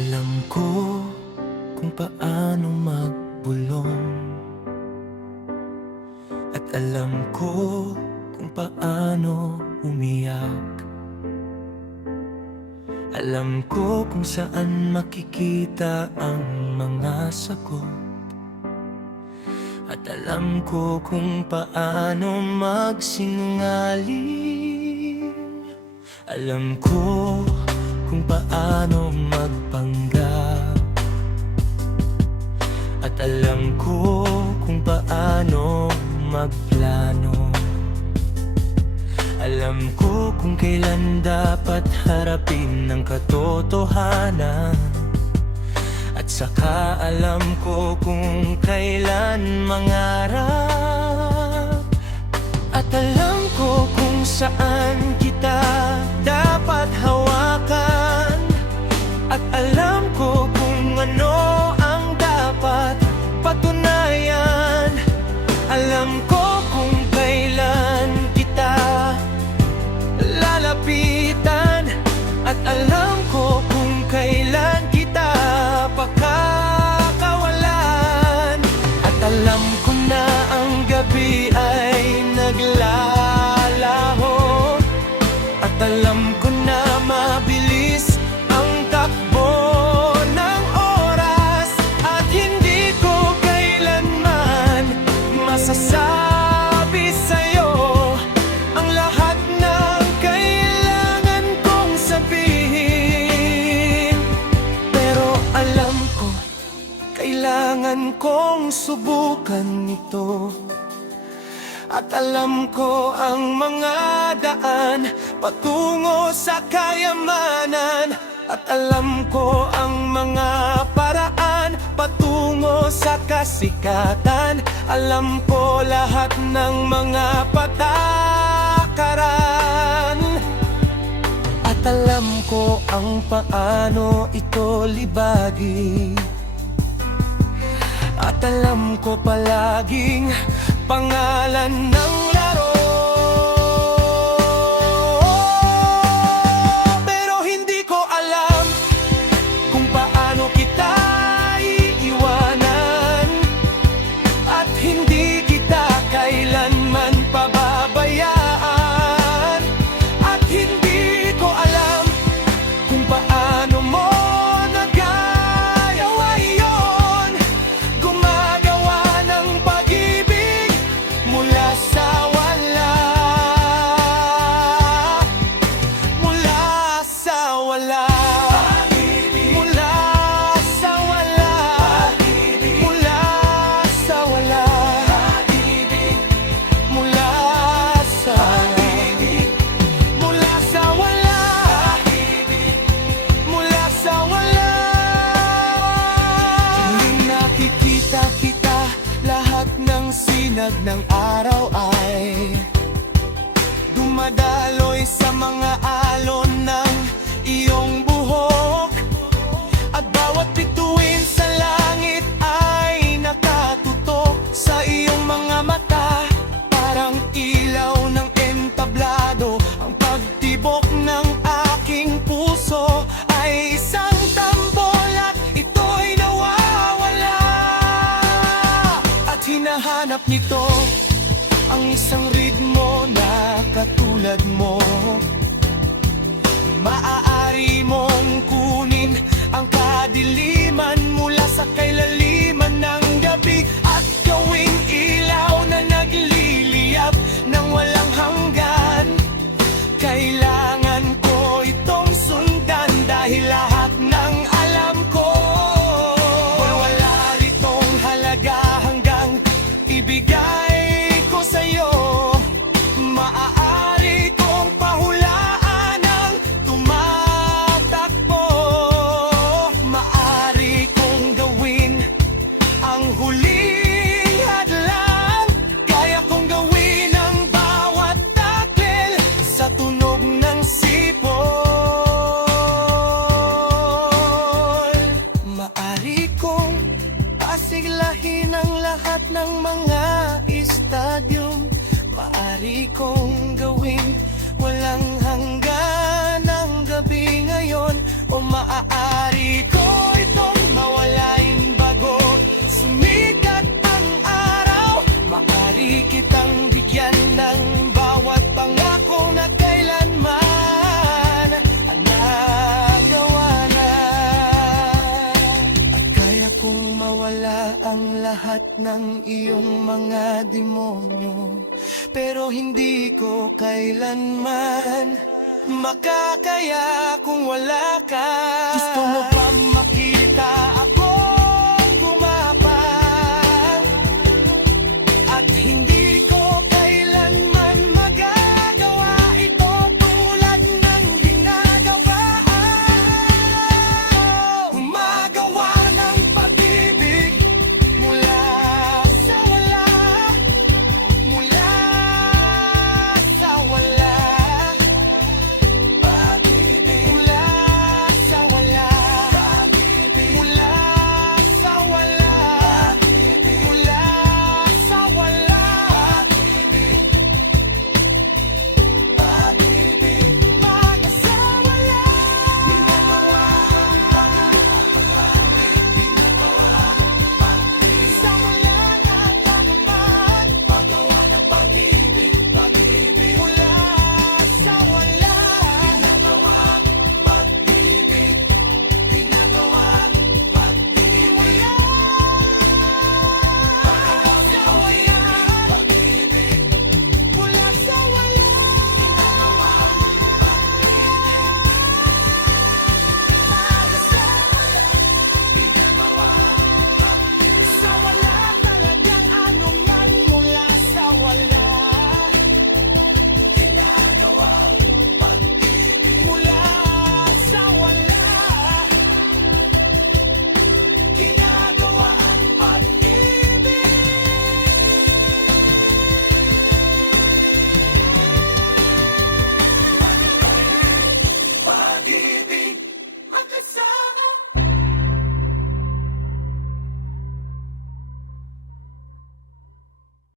Alam ko kung paano magbulong, at alam ko kung paano umiyak. Alam ko kung saan makikita ang mga sagot, at alam ko kung paano magsinungaling. Alam ko kung paano magpanggap, at alam ko kung paano magplano. Alam ko kung kailan dapat harapin ang katotohanan, at saka alam ko kung kailan mangarap. At alam ko kung saan kita dapat hawakan, at alam ko kung ano ang dapat patunayan. Alam ko kung kailan kita lalapitan, at alam ko kung kailan kita pakakawalan. At alam ko na ang gabi ay naglalaho, at alam ko na mabilis ang takbo ng oras, at hindi ko kailanman masasabi sa'yo ang lahat ng kailangan kong sabihin. Pero alam ko, kailangan kong subukan ito, at alam ko ang mga daan patungo sa kayamanan, at alam ko ang mga paraan patungo sa kasikatan. Alam ko lahat ng mga patakaran, at alam ko ang paano ito libagi. At alam ko palaging pangalan ng laro. Pero hindi ko alam kung paano kita iiwanan, at hindi kita kailanman pababayaan. At hindi ko alam kung paano mo nagagawa iyon, gumagawa ng pag-ibig mula sa wala, mula sa wala, mula sa wala, mula sa wala, mula sa mula sa wala, mula sa wala. Tuwing nakikita kita, lahat ng sinag ng araw ay dumadaloy sa mga alon ng iyong buhok, at bawat bituin sa langit ay nakatutok sa iyong mga mata. Parang ilaw ng entablado, ang pagtibok ng aking puso ay isang tambol, at ito'y nawawala. At hinahanap nito ang isang ritmo na katulad mo. Maaari mong kunin ang kadiliman mula sa kailaliman ng gabi, at gawing ilaw na nagliliyap ng walang hanggan. Kailangan ko itong sundan, dahil lahat ng alam ko wala ritong halaga hanggang ibigay ko sa'yo. Maaari kong pahulaan ang tumatakbo, maaari kong gawin ang huling hadlang, kaya kong gawin ang bawat taklil sa tunog ng sipol. Maaari kong pasiglahin ang lahat ng mga stadium, maaari kong gawin walang hanggan ang gabi ngayon. o maaari ko itong mawalain bago sumikat ang araw. Maaari kitang bigyan ng bawat pangako na kailanman ang nagawa na. At kaya kong mawala ang lahat ng iyong mga demonyo, pero hindi ko kailanman makakaya kung wala ka. Gusto mo ba